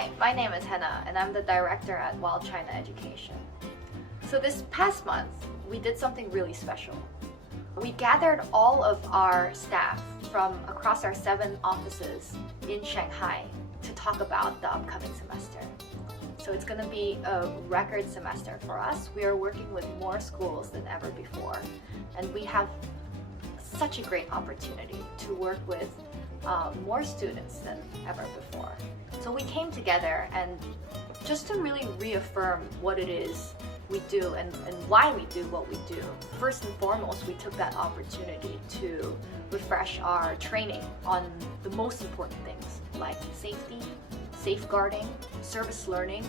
Hi, my name is Hannah and I'm the director at WildChina Education. So this past month, we did something really special. We gathered all of our staff from across our 7 offices in Shanghai to talk about the upcoming semester. So it's going to be a record semester for us. We are working with more schools than ever before, and we have such a great opportunity to work with more students than ever before. So we came together and just to really reaffirm what it is we do and why we do what we do. First and foremost, we took that opportunity to refresh our training on the most important things like safety, safeguarding, service learning.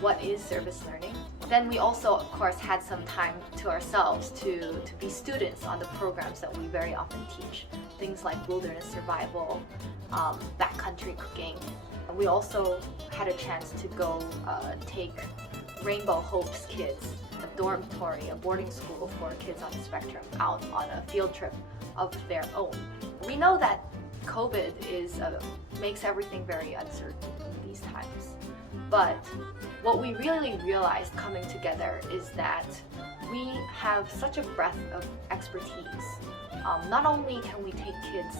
What is service learning? Then we also, of course, had some time to ourselves to be students on the programs that we very often teach. Things like wilderness survival, backcountry cooking. We also had a chance to go take Rainbow Hope's kids, a dormitory, a boarding school for kids on the spectrum, out on a field trip of their own. We know that COVID makes everything very uncertain in these times. But what we really realized coming together is that we have such a breadth of expertise. Not only can we take kids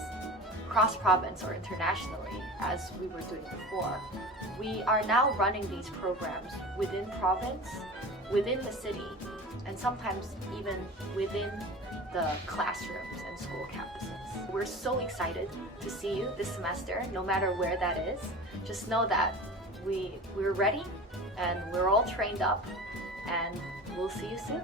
cross-province or internationally, as we were doing before, we are now running these programs within province, within the city, and sometimes even within the classrooms and school campuses. We're so excited to see you this semester, no matter where that is. Just know that we're ready and we're all trained up, and we'll see you soon.